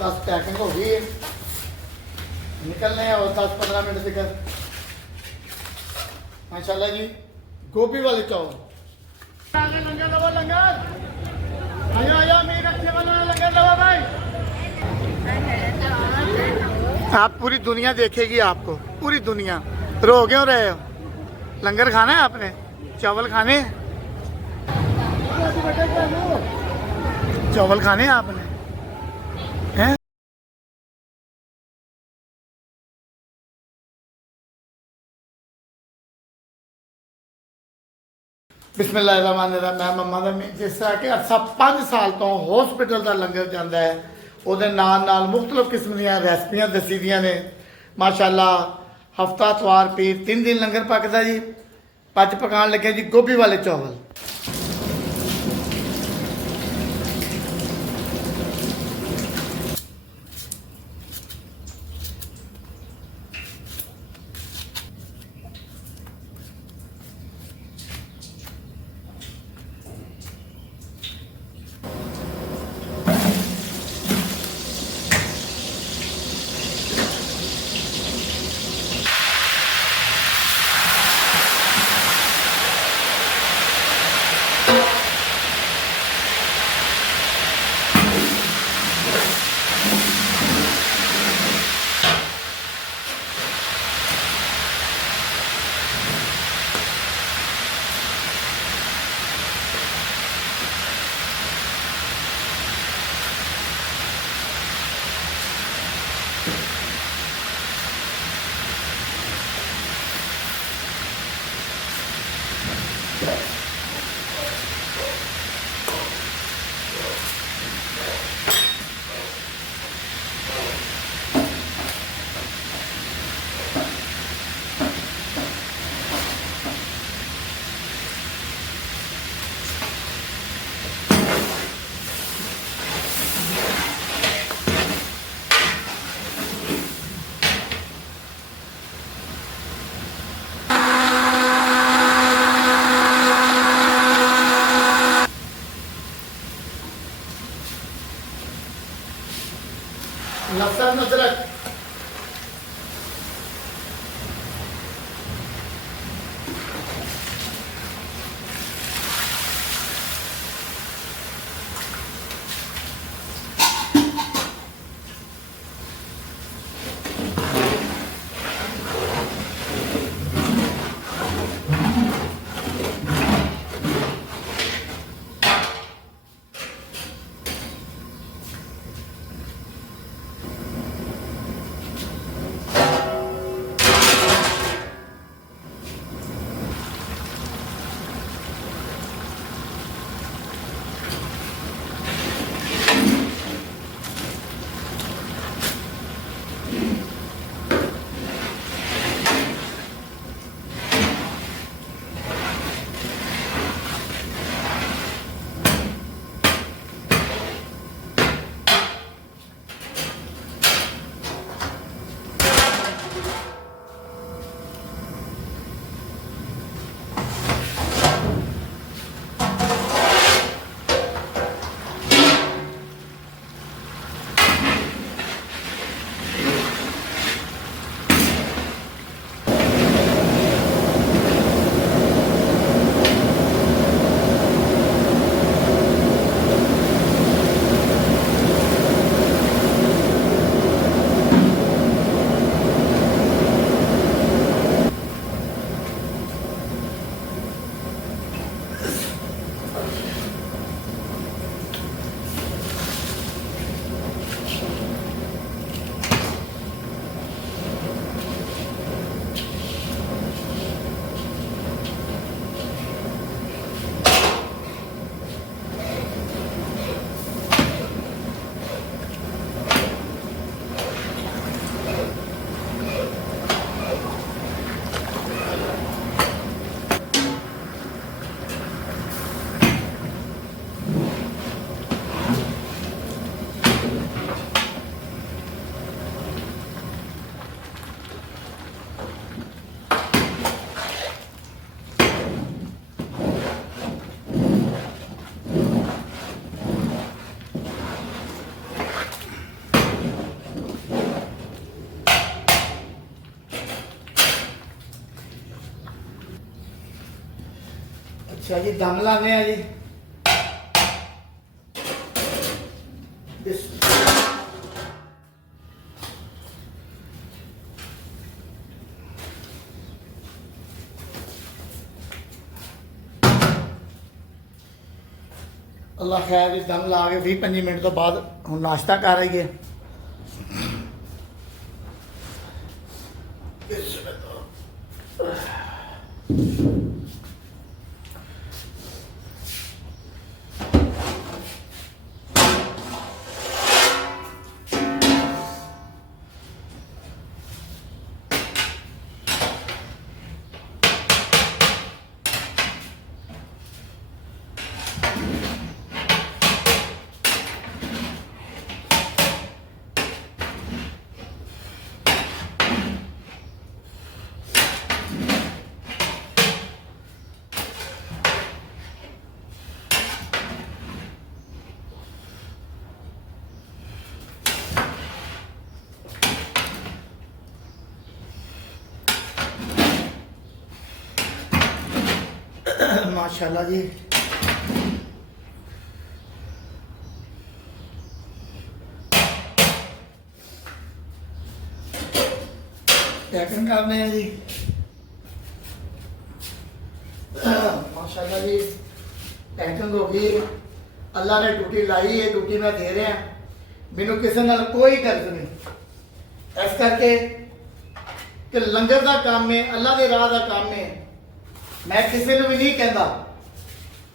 10 packing हो गई है, निकलने हैं और 10-15 मिनट तक माशाल्लाह जी। गोभी वाले चावल लंगर दबा, लंगर आया आया मेरे अच्छे वाला लंगर दबा भाई। आप पूरी दुनिया देखेगी आपको, पूरी दुनिया। रो क्यों रहे हो? लंगर खाना है आपने, चावल खाने हैं, चावल खाने हैं आपने हैं? बिस्मिल्लाहिर्रहमानिर्रहीम। मैं मम्मा ਦਾ ਜਿਸ ਤਰ੍ਹਾਂ ਕਿ ਅਰਸਾ 5 ਸਾਲ ਤੋਂ ਹਸਪੀਟਲ ਦਾ ਲੰਗਰ ਜਾਂਦਾ ਹੈ, ਉਹਦੇ ਨਾਲ ਨਾਲ ਮੁxtਲਫ ਕਿਸਮ ਦੀਆਂ ਰੈਸਪੀਆਂ ਦੱਸੀ ਦੀਆਂ ਨੇ ਮਾਸ਼ਾਅੱਲਾ। ਹਫਤਾ ਤਵਾਰ ਪੀਰ 3 ਦਿਨ ਲੰਗਰ ਪੱਕਦਾ ਜੀ। ਅੱਜ ਪਕਾਉਣ ਲੱਗੇ ਜੀ ਗੋਭੀ ਵਾਲੇ ਚਾਵਲ। लहसुन अदरक अच्छा जी दम लाने हैं जी। अल्लाह खैर जी दम ला के 20-25 मिनट तो बाद हम नाश्ता कर रही है। माशाल्लाह जी पैकिंग करने हैं जी। माशाल्लाह जी पैकिंग हो गई। अल्लाह ने ड्यूटी लाई है, ड्यूटी मैं दे रहा मैनू किसी नाल कोई गर्ज नहीं। इस करके कि लंगर का काम है, अल्लाह के राह का काम है। मैं किसी को भी नहीं कहता,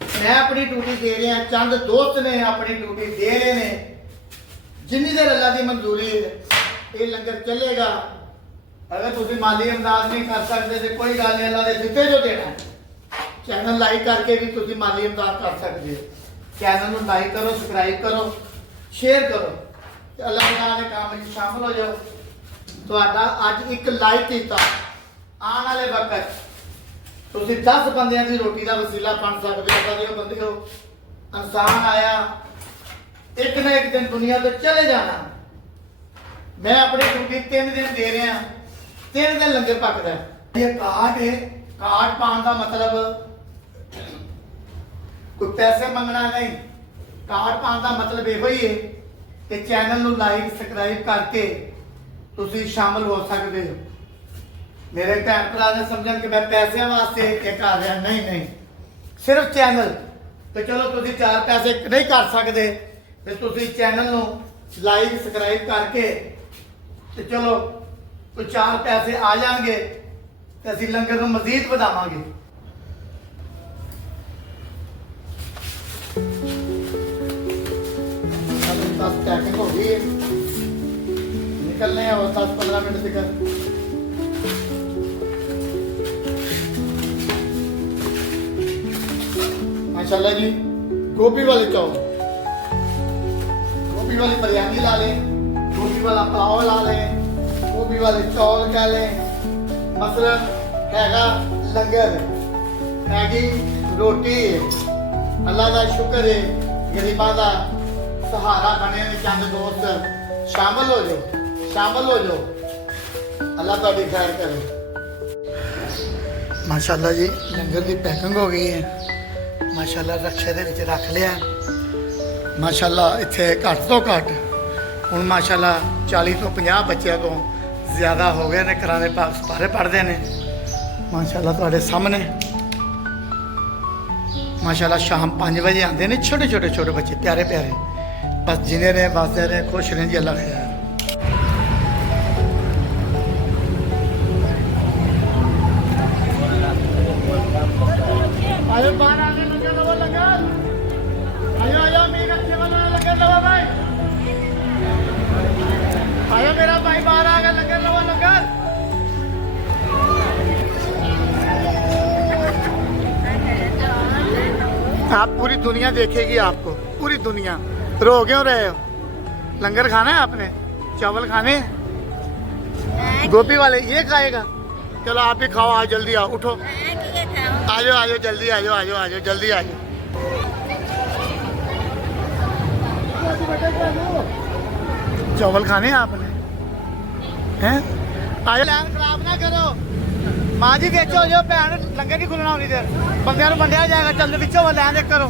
मैं अपनी ड्यूटी दे रहा। चंद दोस्त ने अपनी ड्यूटी दे रहे हैं। जिन्नी देर अल्लाह की मंजूरी है ये लंगर चलेगा। अगर तुम माली इमदाद नहीं कर सकते तो कोई गल नहीं, अल्लाह ने दिते जो देना है। चैनल लाइक करके भी तुम माली इमदाद कर सकते हो। चैनल को लाइक करो, सबसक्राइब करो, शेयर करो, अल्लाह के काम में शामिल हो जाओ। तो अज एक लाइक किया आने वाले वक्त तुम 10 बंदियां की रोटी का वसीला बन सकते हो। कदे बंदे हो इंसान आया एक ना एक दिन दुनिया तो चले जाना। मैं अपनी ड्यूटी 3 दिन दे रहा, 3 दिन लंगर पकता है। ये कार्ड है, कार्ड पाने का मतलब कोई पैसे मंगना नहीं। कार्ड पाने का मतलब यो ही है कि चैनल को लाइक सबसक्राइब करके तुम शामिल हो सकते हो। मेरे भैन भरा ने समझन कि मैं पैसे वास्ते ये कर रहा, नहीं नहीं, सिर्फ चैनल। तो चलो तुम 4 पैसे नहीं कर सकते तो तुम चैनल को लाइक सबसक्राइब करके तो चलो कोई 4 पैसे आ जाएंगे तो असी लंगर को मजीद बढ़ावांगे। बस पैकिंग हो गई है, निकलने हैं और 10-15 मिनट तक। माशाल्लाह जी गोभी वाले चावल, गोभी वाली बिरयानी ला लें, गोभी वाला पुलाव ला लें, गोभी वाले चावल कह लें। मसलन हैगा लंगर, हैगी रोटी। अल्लाह का शुक्र है गरीबां का सहारा बने ने। चंद दोस्त शामिल हो जाओ, शामिल हो जाओ, अल्लाह तुहाडी खैर करे। माशाल्लाह जी लंगर की पैकिंग हो गई है। माशाल्लाह रक्शे दे विच रख लिया। माशाल्लाह इत्थे घट तो घट हुण माशाल्लाह 40 तो 50 बच्चों तो ज़्यादा हो गए ने। कराने पाक सपारे पढ़ते हैं माशाल्लाह तुहाडे सामने। माशाल्लाह शाम 5 बजे आते हैं छोटे छोटे बच्चे प्यारे प्यारे। बस जिने रहे बसते रहे, खुश रहें जी, अल्लाह खैर। आयो बाहर आके लंगर लो, लंगर आयो आयो मेरा सेवन लंगर लो भाई। आयो मेरा भाई बाहर आके लंगर लो, लंगर। आप पूरी दुनिया देखेगी आपको, पूरी दुनिया। रो क्यों रहे हो? लंगर खाना है आपने, चावल खाने, गोभी वाले ये खाएगा। चलो आप ही खाओ, आओ जल्दी आओ, उठो, आजो आजो जल्दी आजो, आजो आजो जल्दी आजो। चावल खाने हैं आपने हैं? आजो, खराब ना करो। मां जी बेचो जो भैन लंगर नहीं खुलना उन्नी देर बंदियां नूं वंडिया जाएगा चल विचों लैन दे करो